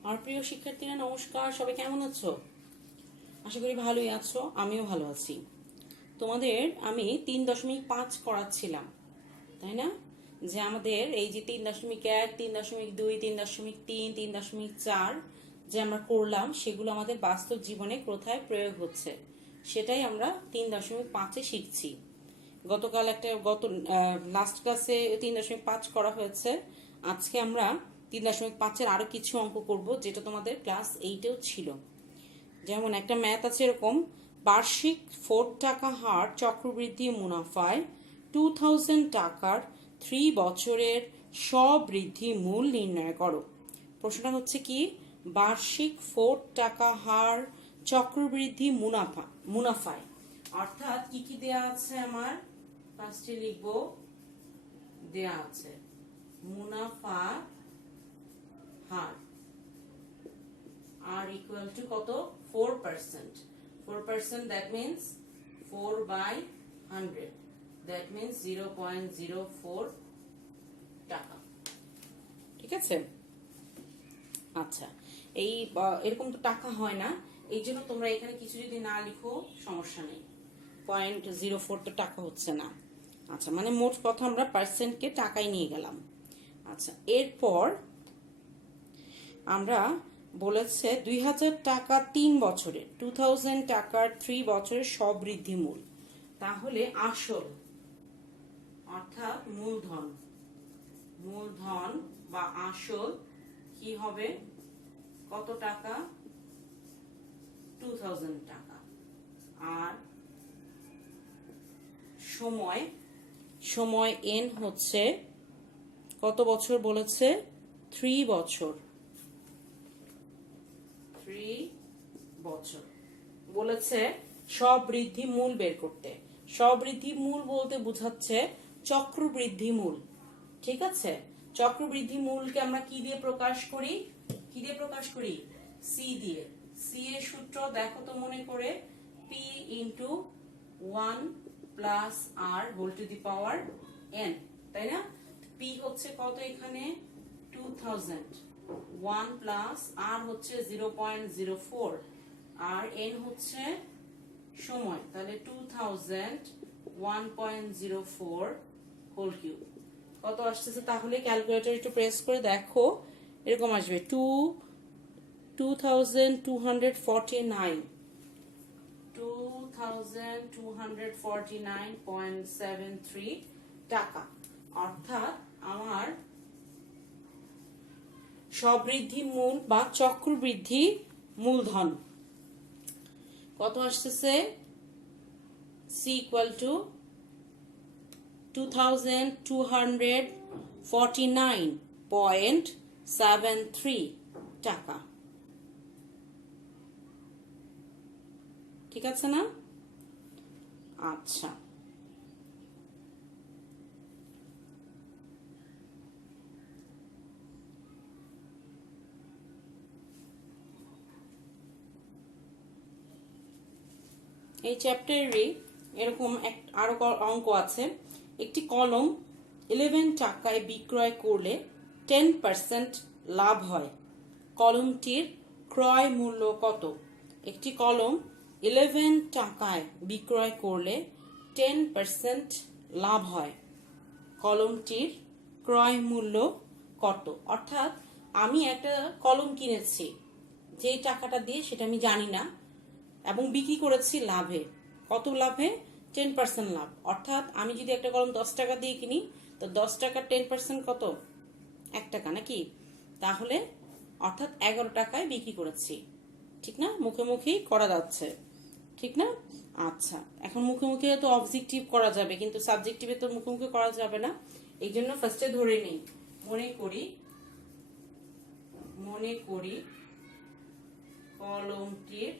আমার প্রিয় শিক্ষার্থীরা নমস্কার, সবাই কেমন আছো? আশা করি ভালোই আছো, আমিও ভালো আছি। তোমাদের আমি 3.5 করাচ্ছিলাম, তাই না? যে আমাদের এই যে 3.1, 3.2, 3.3, 3.4 যে আমরা করলাম, সেগুলো আমাদের বাস্তব জীবনে কোথায় প্রয়োগ হচ্ছে সেটাই আমরা 3.5-এ শিখছি। গতকাল লাস্ট ক্লাসে 3.5 করা হয়েছে। আজকে আমরা 3.5-এর আরো কিছু অঙ্ক করব, যেটা তোমাদের ক্লাস 8-এও ছিল। যেমন একটা ম্যাথ আছে এরকম: বার্ষিক 4 টাকা হার চক্রবৃদ্ধি মুনাফায় 2000 টাকার 3 বছরের স্ববৃদ্ধি মূল নির্ণয় করো। প্রশ্নটা হচ্ছে কি, বার্ষিক 4 টাকা হার চক্রবৃদ্ধি মুনাফায়, অর্থাৎ কি কি দেয়া আছে আমার, ফার্স্টে লিখব, দেয়া আছে মুনাফা হার আর ইকুয়াল টু কত, 4%। 4% that means 4/100, that means 0.04 টাকা। ঠিক আছে? আচ্ছা, এরকম তো টাকা হয় না, এই জন্য তোমরা এখানে কিছু যদি না লিখো সমস্যা নেই। 0.04 তো টাকা হচ্ছে না। আচ্ছা, মানে মোট কথা আমরা পার্সেন্টকে টাকায় নিয়ে গেলাম। আচ্ছা, এরপর আমরা বলেছে 2000 টাকা 3 বছরের, 2000 টাকার 3 বছরের স্ববৃদ্ধি মূল। তাহলে আসল অর্থাৎ মূলধন বা আসল কি হবে, কত টাকা, 2000 টাকা। আর সময় n হচ্ছে কত বছর বলেছে, 3 বছর। 3 বছর বলেছে স্ববৃদ্ধি মূল বের করতে। স্ববৃদ্ধি মূল বলতে বোঝাচ্ছে চক্রবৃদ্ধি মূল। ঠিক আছে? চক্রবৃদ্ধি মূলকে আমরা কি দিয়ে প্রকাশ করি, সি দিয়ে। সি এর সূত্র দেখো তো মনে করে, P into 1 plus r whole to the power n, তাই না? পি হচ্ছে কত এখানে, 2000, 1 প্লাস আর হচ্ছে 0.04 আর এন হচ্ছে সময়, তাহলে 2000 1.04 হোল কিউব। কত আসতেছে তাহলে? ক্যালকুলেটর একটু প্রেস করে দেখো, এরকম আসবে 2249.73 টাকা। অর্থাৎ আমার স্ববৃদ্ধি মূল বা চক্রবৃদ্ধি মূলধন কত আসতেছে, সি ইকুয়াল টু 2249.73 টাকা। ঠিক আছে না? আচ্ছা, এই চ্যাপ্টারেরই এরকম আরো অঙ্ক আছে। একটি কলম 11 টাকায় বিক্রয় করলে 10% লাভ হয়, কলমটির ক্রয় মূল্য কত? একটি কলম 11 টাকায় বিক্রয় করলে 10% লাভ হয়, কলমটির ক্রয় মূল্য কত? অর্থাৎ আমি একটা কলম কিনেছি, যে টাকাটা দিয়ে সেটা আমি জানি না, এবং বিক্রি করেছি লাভে। কত লাভে? 10% লাভ। অর্থাৎ আমি যদি একটা কলম 10 টাকা দিয়ে কিনি, তো 10 টাকার 10% কত? 1 টাকা নাকি? তাহলে অর্থাৎ 11 টাকায় বিক্রি করেছি। ঠিক না? মুখে মুখেই করা যাচ্ছে, ঠিক না? আচ্ছা, এখন মুখে মুখে তো অবজেক্টিভ করা যাবে, কিন্তু সাবজেক্টিভে তো মুখে মুখে করা যাবে না। এই জন্য ফার্স্টে ধরে নিই, মনে করি কলমটির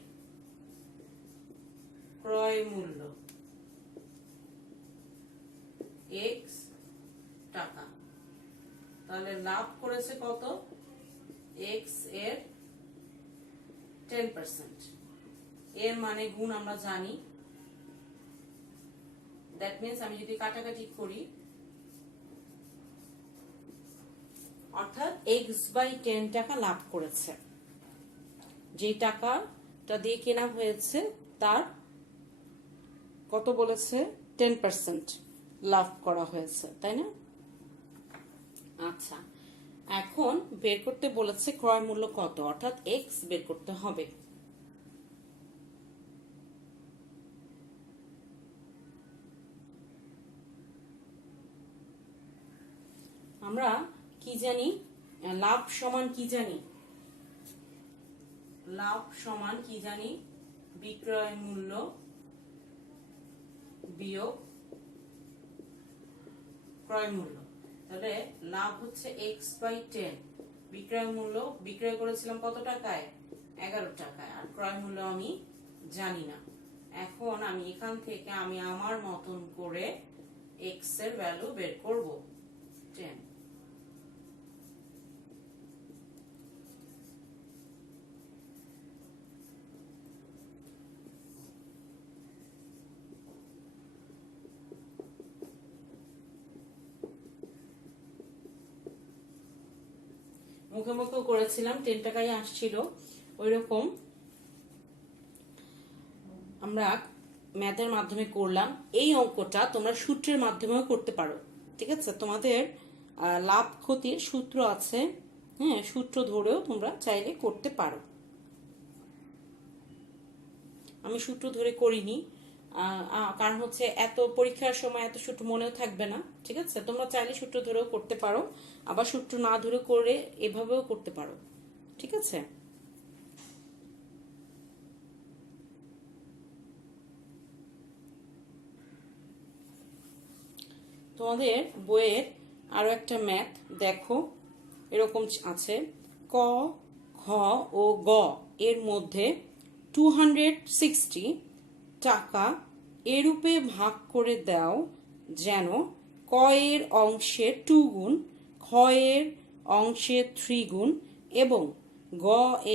ক্রয় মূল্য x টাকা। তাহলে লাভ করেছে কত? x এর 10%। এর মানে গুণ আমরা জানি, দ্যাট মিন্স আমি যদি কাটাকাটি করি, অর্থাৎ x/10 টাকা লাভ করেছে। যে টাকাটা দিয়ে কেনা হয়েছে তার কত বলেছে, 10% লাভ করা হয়েছে, তাই না? আচ্ছা, এখন বের করতে বলেছে ক্রয় মূল্য কত, অর্থাৎ এক্স বের করতে হবে। আমরা কি জানি, লাভ সমান কি জানি, লাভ সমান কি জানি, বিক্রয় মূল্য বিয়োগ ক্রয় মূল্য। তাহলে লাভ হচ্ছে x/10, বিক্রয় মূল্য বিক্রয় করেছিলাম কত টাকায়, 11 টাকায়, আর ক্রয় মূল্য আমি জানি না। এখন আমি এখান থেকে আমি আমার মতন করে x এর ভ্যালু বের করব, 10। মুখে মুখেও করেছিলাম, 10 টাকায় আসছিল, ওইরকম আমরা ম্যাথের মাধ্যমে করলাম। এই অঙ্কটা তোমরা সূত্রের মাধ্যমেও করতে পারো, ঠিক আছে? তোমাদের লাভ ক্ষতির সূত্র আছে, হ্যাঁ, সূত্র ধরেও তোমরা চাইলে করতে পারো। আমি সূত্র ধরে করিনি, কারণ হচ্ছে এত পরীক্ষার সময় এত সূত্র মনেও থাকবে না, ঠিক আছে? তোমরা চাইলে সূত্র ধরেও করতে পারো, আবার সূত্র না ধরে করে এভাবেও করতে পারো, ঠিক আছে? তোমাদের বইয়ের আরো একটা ম্যাথ দেখো, এরকম আছে, ক, খ ও গ এর মধ্যে 260 টাকা এরূপে ভাগ করে দাও যেন ক এর অংশের 2 গুণ, খ এর অংশের 3 গুণ এবং গ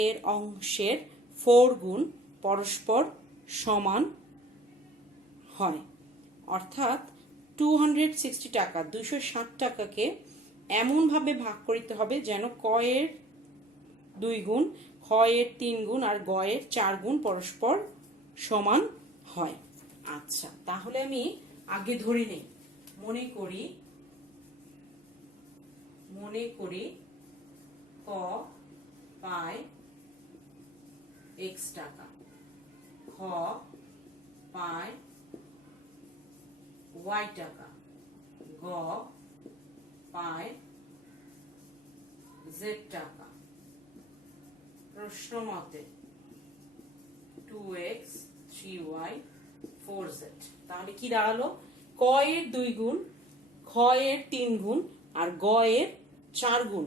এর অংশের 4 গুণ পরস্পর সমান হয়। অর্থাৎ 260 টাকা, 260 টাকাকে এমনভাবে ভাগ করতে হবে যেন ক এর 2 গুণ, খ এর 3 গুণ আর গ এর 4 গুণ পরস্পর সমান হয়। আচ্ছা, তাহলে আমি আগে ধরে নেই, মনে করি ক পায় x টাকা, খ পায় y টাকা, গ পায় z টাকা। প্রশ্ন মতে 2x 3y 4z। তাহলে কি দাঁড়ালো, ক এর 2 গুণ, খ এর 3 গুণ আর গ এর 4 গুণ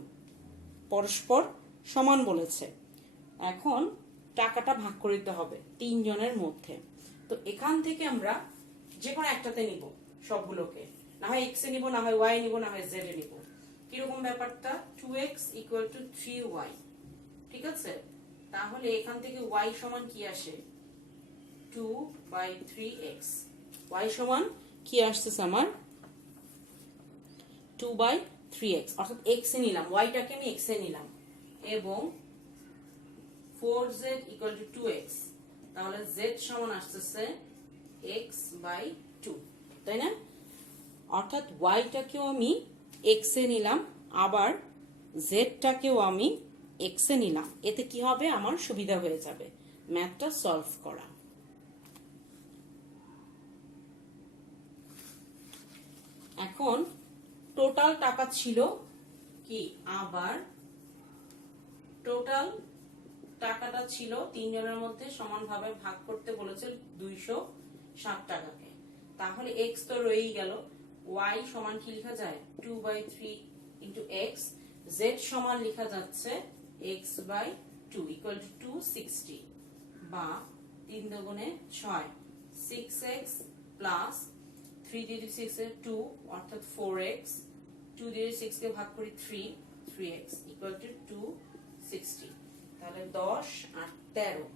পরস্পর সমান বলেছে। এখন টাকাটা ভাগ করে দিতে হবে 3 জনের মধ্যে। তো এখান থেকে আমরা যে কোনো একটাতে নিব, সবগুলোকে, না হয় x এ নিব, না হয় y নিব, না হয় z এ নিব। কিরকম ব্যাপারটা, 2x = 3y, ঠিক আছে? তাহলে এখান থেকে y সমান কি আসে, 2/3x। y সমান কি আসছে আমার, 2/3x, অর্থাৎ x এ নিলাম, y টাকে আমি x এ নিলাম, এবং 4z = 2x, তাহলে z সমান আসছে x/2, তাই না? অর্থাৎ y টাকেও আমি x এ নিলাম, আবার z টাকেও আমি x এ নিলাম। এতে কি হবে, আমার সুবিধা হয়ে যাবে ম্যাথটা সলভ করা। এখন টোটাল টাকা ছিল কি, আবার টোটাল টাকাটা ছিল 3 জনের মধ্যে সমানভাবে ভাগ করতে বলেছে 260 টাকাকে। তাহলে x তো রয়েই গেল, y সমান কি লেখা যায়, 2/3 x, z সমান লেখা যাচ্ছে x/2 = 260, বা 3 দুগুণে 6, 6x প্লাস 3 দিয়ে 6 এর 2 অর্থাৎ 4x, 2 দিয়ে 6 কে ভাগ করি 3, 3x = 260। তাহলে 10 আর 13।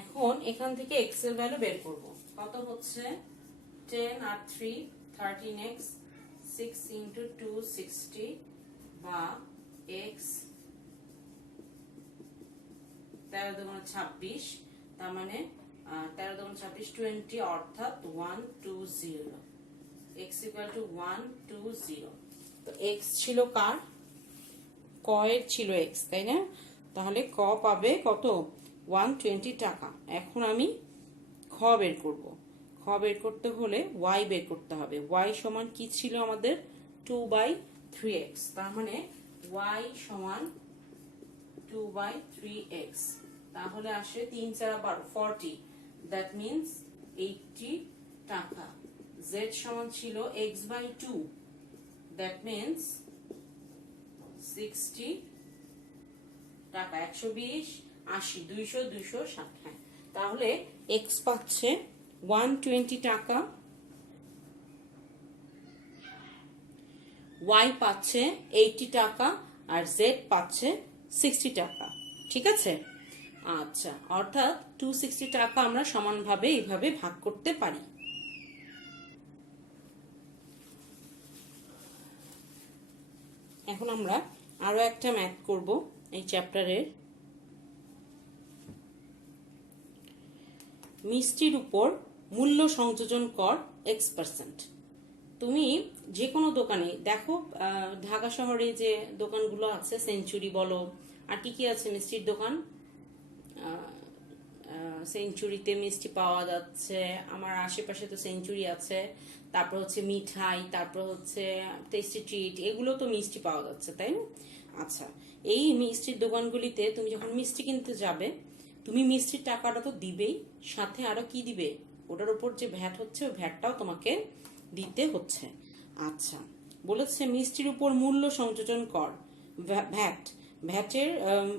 এখন এখান থেকে x এর ভ্যালু বের করব, কত হচ্ছে, 10 আর 3 13x, 6 ইন্টু 260 বা x 13 দুগুণ 26, তার মানে 13 দুগুণ 26 20, অর্থাৎ 120। x equal to 120। তো x ছিল কার? ক এর ছিল x, তাই না? তাহলে ক পাবে কত? 120 টাকা। এখন আমি খ বের করব। খ বের করতে হলে y বের করতে হবে। y সমান কি ছিল আমাদের? 2/3x। তার মানে y সমান 2/3x। তাহলে আসে 3 4 12 40, দ্যাট মিন্স 80 টাকা। z সমান ছিল x/2, দ্যাট মিন্স 60 টাকা। 120 80 200 260। হ্যাঁ, তাহলে x পাচ্ছে 120 টাকা, y পাচ্ছে 80 টাকা, আর z পাচ্ছে 60 টাকা। ঠিক আছে? আচ্ছা, অর্থাৎ 260 টাকা আমরা সমানভাবে এইভাবে ভাগ করতে পারি। এখন আমরা আরো একটা ম্যাথ করব এই চ্যাপ্টারের। মিষ্টির উপর মূল্য সংযোজন কর x%। তুমি যে কোনো দোকানে দেখো, ঢাকা শহরে যে দোকানগুলো আছে, সেঞ্চুরি বলো, আর কি কি আছে মিষ্টির দোকান, সেঞ্চুরিতে মিষ্টি পাওয়া যাচ্ছে, আমার আশেপাশে তো সেঞ্চুরি আছে, তারপর হচ্ছে মিঠাই, তারপর হচ্ছে টেস্টি ট্রিট, এগুলো তো মিষ্টি পাওয়া যাচ্ছে, তাই না? আচ্ছা, এই মিষ্টির দোকানগুলিতে তুমি যখন মিষ্টি কিনতে যাবে, তুমি মিষ্টির টাকাটা তো দিবেই, সাথে আরো কি দিবে? ওটার উপর যে ভ্যাট হচ্ছে, ওই ভ্যাটটাও তোমাকে দিতে হচ্ছে। আচ্ছা, বলেছে মিষ্টির উপর মূল্য সংযোজন কর, ভ্যাট। ভ্যাটের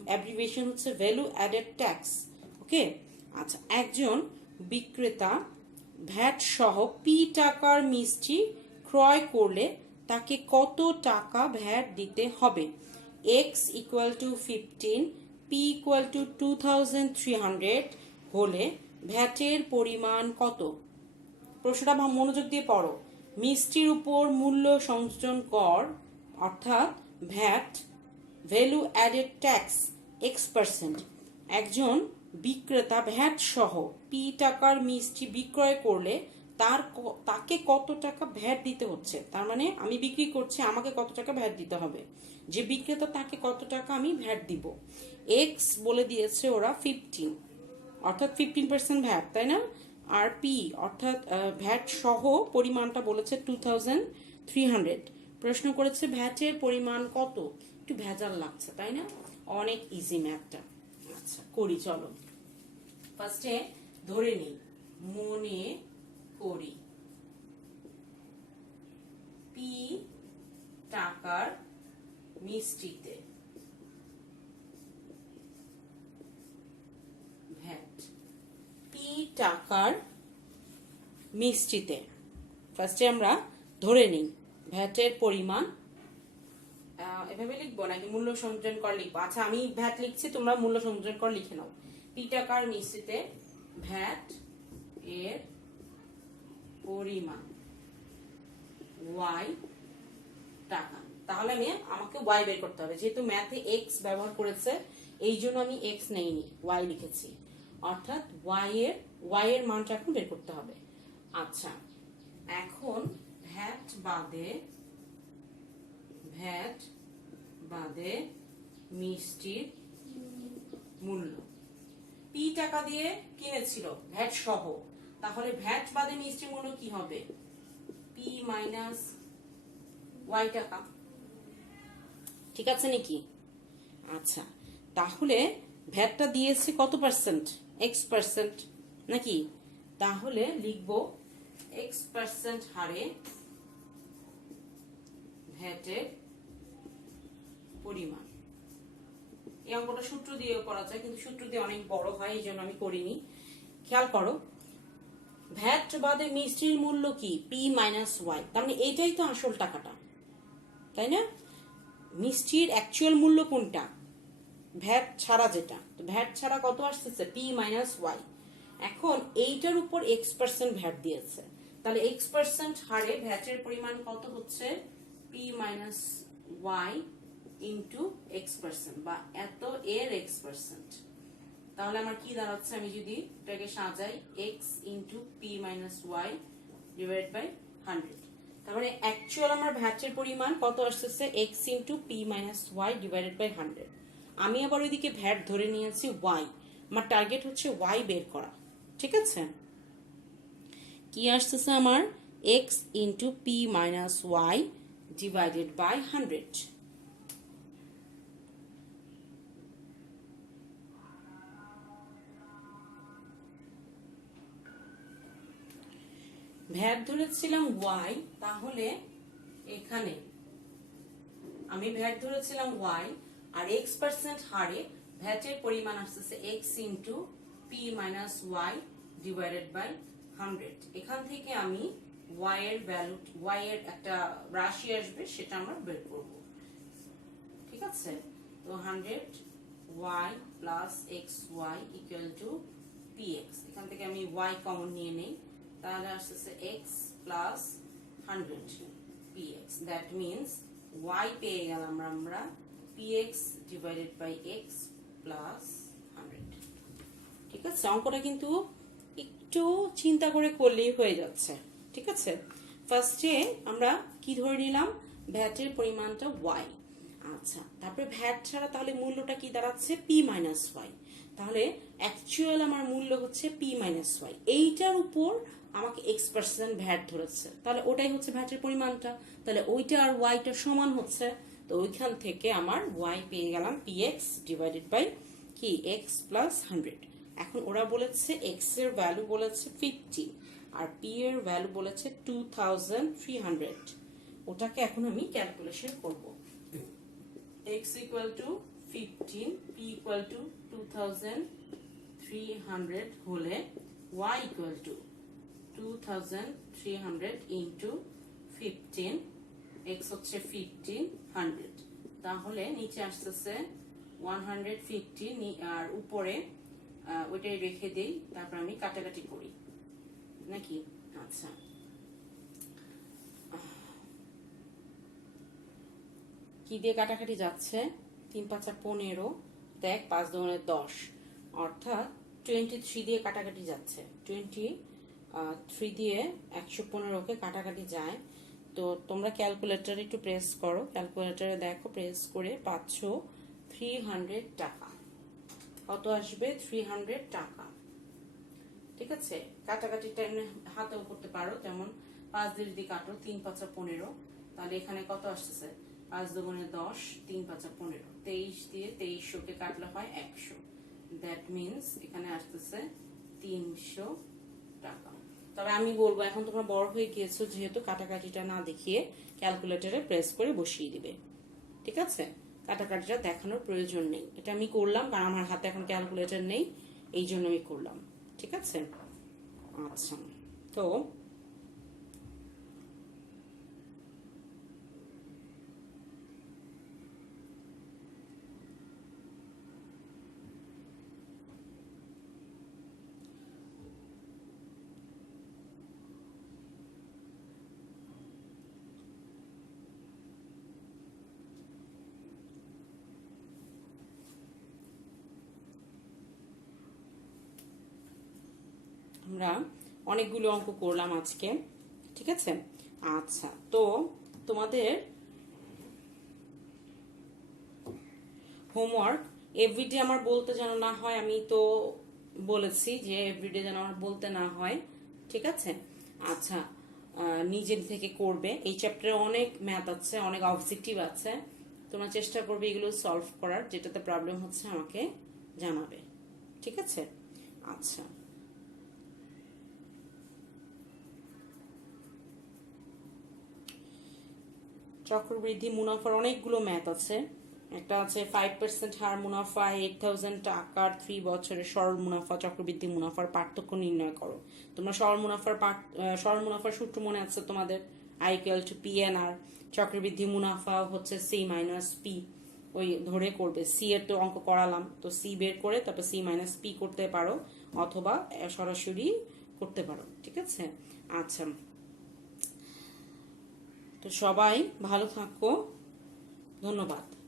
অ্যাব্রিভিয়েশন হচ্ছে ভ্যালু অ্যাডেড ট্যাক্স। ওকে। আচ্ছা, একজন বিক্রেতা ভ্যাট সহ পি টাকার মিষ্টি ক্রয় করলে তাকে কত টাকা ভ্যাট দিতে হবে? x equal to 15, P equal to 2300 হলে ভ্যাটের পরিমাণ কত? প্রশ্নটা মনোযোগ দিয়ে পড়ো। মিষ্টির উপর মূল্য সংযোজন কর, অর্থাৎ VAT, value added tax x%। একজন বিক্রেতা ভ্যাট সহ পি টাকার মিষ্টি বিক্রয় করলে তাকে কত টাকা ভ্যাট দিতে হচ্ছে। তার মানে আমি বিক্রি করছি, আমাকে কত টাকা ভ্যাট দিতে হবে, যে বিক্রেতা তাকে কত টাকা আমি ভ্যাট দিব। এক্স বলে দিয়েছে ওরা 15, অর্থাৎ 15% ভ্যাট, তাই না? আর পি অর্থাৎ ভ্যাট সহ পরিমাণটা বলেছে 2300। প্রশ্ন করেছে ভ্যাটের পরিমাণ কত। একটু ভেজাল লাগছে, তাই না? অনেক ইজি ম্যাথটা। আচ্ছা, করি চলো। ফার্স্টে ধরে নিই, মনে করি পি টাকার মিষ্টিতে ভ্যাট। পি টাকার মিষ্টিতে ফার্স্টে আমরা ধরে নিই ভ্যাটের পরিমাণ। এভাবে লিখবো নাকি মূল্য সংযোজন কর লিখবো? আচ্ছা, আমি ভ্যাট লিখছি, তোমরা মূল্য সংযোজন কর লিখে নাও। পি টাকার মিষ্টিতে ভ্যাট এর পরিমাণ y টাকা। তাহলে আমাকে y বের করতে হবে, যেহেতু ম্যাথে x ব্যবহার করেছে এই জন্য আমি x নেইনি, y লিখেছি। অর্থাৎ y এর মানটা এখন বের করতে হবে। আচ্ছা, এখন ভ্যাট বাদে মিষ্টির মূল্য। পি টাকা দিয়ে কিনেছিল ভ্যাট সহ, তাহলে ভ্যাট বাদে মিষ্টির মূল্য কি হবে? পি মাইনাস y টাকা। ঠিক আছে নাকি? আচ্ছা, তাহলে ভ্যাটটা দিয়েছে কত পার্সেন্ট? x% নাকি? তাহলে লিখবো x% হারে ভ্যাটের পরিমাণ। এই অঙ্কটা সূত্র দিয়েও করা যায়, কিন্তু সূত্র দিয়ে অনেক বড় হয়, এই জন্য আমি করিনি। খেয়াল করো, ভ্যাট বাদে মিষ্টির মূল্য কি? P minus y. তার মানে এইটাই তো আসল টাকাটা, তাই না? মিষ্টির অ্যাকচুয়াল মূল্য কোনটা? ভ্যাট ছাড়া যেটা। তো ভ্যাট ছাড়া কত আসতেছে? P minus y. এখন এইটার উপর x% ভ্যাট দিয়েছে, তাহলে x% হারে ভ্যাটের পরিমাণ কত হচ্ছে p minus y into x% বা এত এর x%। তাহলে আমার কি দাঁড়াচ্ছে, আমি যদি এটাকে সাজাই x into p minus y divide by 100। তাহলে অ্যাকচুয়াল আমার ভ্যাটের পরিমাণ কত আসতেছে x into p minus y divided by 100। আমি আবার ওইদিকে ভ্যাট ধরে নিয়েছি y, আমার টার্গেট হচ্ছে y বের করা। ঠিক আছে, কি আসতেছে আমার x into p minus y divided by 100। VAT ধরেছিলাম y, তাহলে এখানে আমি ভ্যাট ধরেছিলাম y আর x% হারে ভ্যাটের পরিমাণ আসতেছে x into p minus y divided by 100। এখান থেকে আমি y এর ভ্যালু, y এর একটা রাশি আসবে, সেটা আমরা বের করব। ঠিক আছে, তো 100 y plus xy equal to px। এখান থেকে আমি y কমন নিয়ে নেই, তাহলে আসতেছে x plus 100 px। That means y পেয়ে গেলাম আমরা px divided by x plus 100। ঠিক আছে, অঙ্কটা কিন্তু একটু চিন্তা করে করলেই হয়ে যাচ্ছে। ঠিক আছে, ফার্স্টে আমরা কি ধরে নিলাম, ভ্যাটের পরিমাণটা y। আচ্ছা, তারপরে ভ্যাট ছাড়া তাহলে মূল্যটা কি দাঁড়াচ্ছে p মাইনাস y। তাহলে অ্যাকচুয়াল আমার মূল্য হচ্ছে p মাইনাস y, এইটার উপর আমাকে x% ভ্যাট ধরেছে, তাহলে ওটাই হচ্ছে ভ্যাটের পরিমাণটা। তাহলে ওইটা আর ওয়াইটা সমান হচ্ছে, তো ওইখান থেকে আমার y পেয়ে গেলাম px ডিভাইডেড বাই কি x প্লাস 100। এখন ওরা বলেছে x এর ভ্যালু বলেছে 50 আর p এর ভ্যালু বলেছে 2300। ওটাকে এখন আমি ক্যালকুলেশন করব। x equal to 15, p equal to 2300 হলে y equal to 2300 into 15, x হচ্ছে 1500। তাহলে নিচে আসতেছে 150 আর উপরে ওইটাই রেখে দেই, তারপর আমি কাটাকাটি করি নাকি। আচ্ছা, কি দিয়ে কাটাকাটি যাচ্ছে, 3 5 15, দেখ 5 2 10, অর্থাৎ 23 দিয়ে কাটাকাটি যাচ্ছে। 23 দিয়ে 115কে কাটাকাটি যায়। তো তোমরা ক্যালকুলেটরে একটু প্রেস করো, ক্যালকুলেটরে দেখো, প্রেস করে পাচ্ছ 300 টাকা। কত আসবে, 300 টাকা। ঠিক আছে, কাটাকাটিটা এমনি হাতেও করতে পারো, যেমন 5 দিয়ে যদি কাটো 3 5 15, তাহলে এখানে কত আসতেছে 5 2 10, 3 5 15, 23 দিয়ে 2300কে কাটলে হয় 100। দ্যাট মিনস এখানে আসতেছে 300 টাকা। তবে আমি বলবো এখন তোমরা বড় হয়ে গিয়েছো, যেহেতু কাটাকাটিটা না দেখিয়ে ক্যালকুলেটরে প্রেস করে বসিয়ে দিবে। ঠিক আছে, কাটাকাটিটা দেখানোর প্রয়োজন নেই। এটা আমি করলাম কারণ আমার হাতে এখন ক্যালকুলেটর নেই, এই জন্য আমি করলাম। ঠিক আছে, আচ্ছা, তো আমরা অনেকগুলো অঙ্ক করলাম আজকে। ঠিক আছে, আচ্ছা, তো তোমাদের হোমওয়ার্ক এভরিডে আমার বলতে যেন না হয়, আমি তো বলেছি যে এভরিডে যেন আমার বলতে না হয়। ঠিক আছে, আচ্ছা, নিজের থেকে করবে। এই চ্যাপ্টারে অনেক ম্যাথ আছে, অনেক অবজেক্টিভ আছে, তোমরা চেষ্টা করবে এগুলো সলভ করার। যেটাতে প্রবলেম হচ্ছে আমাকে জানাবে। ঠিক আছে, আচ্ছা, চক্রবৃদ্ধি মুনাফার অনেকগুলো ম্যাথ আছে। একটা আছে 5% হার মুনাফা, 8000 টাকার 3 বছরের সরল মুনাফা, চক্রবৃদ্ধি মুনাফার পার্থক্য নির্ণয় করো। তোমরা সরল মুনাফার সূত্র মনে আছে তোমাদের, I equal to PNR। চক্রবৃদ্ধি মুনাফা হচ্ছে C মাইনাস P, ওই ধরে করবে। সি এর তো অঙ্ক করালাম, তো সি বের করে তারপর C মাইনাস P করতে পারো, অথবা সরাসরি করতে পারো। ঠিক আছে, আচ্ছা, তো সবাই ভালো থাকো, ধন্যবাদ।